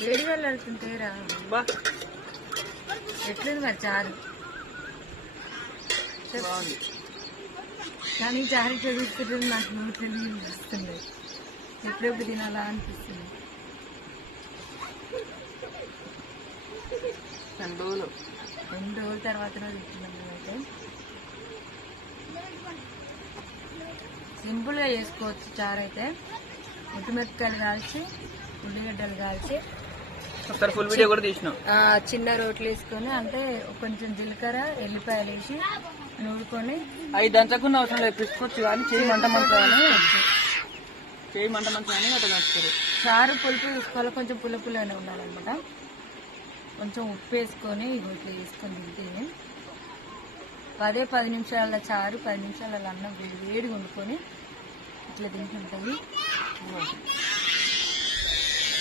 వేడి వాళ్ళు వెళ్తుంటేరా ఎట్లేదు మరి చారు కానీ చారు చదువుతుంటే నాకు నోట్లో నీళ్ళు వస్తుంది. ఎప్పుడెప్పుడు తినాలా అనిపిస్తుంది. 2 రోజుల తర్వాత తింటున్నాం మేమైతే. సింపుల్గా చేసుకోవచ్చు చారు అయితే. ఉట్టుమిరపకాయలు కాల్చి ఉల్లిగడ్డలు కాల్చి ఒకసారి ఫుల్ వీడియో కూడా తీసినాం. చిన్న రోట్లు వేసుకొని అంటే కొంచెం జీలకర్ర ఎల్లిపాయలు వేసి నూరుకొని అవి దంచకుండా అవసరం లేదు, పిసుకోవచ్చు కానీ చేయి మంట మంచిగా అట్లా దంచుతారు. చారు పులుపు తీసుకోవాలి, కొంచెం పుల్ల పుల్లగానే ఉండాలన్నమాట. కొంచెం ఉప్పు వేసుకొని ఇట్లా వేసుకొని తింటే 10 నిమిషాల చారు 10 నిమిషాల అన్నం వేడిగా వండుకొని ఇట్లా తింటుంటుంది.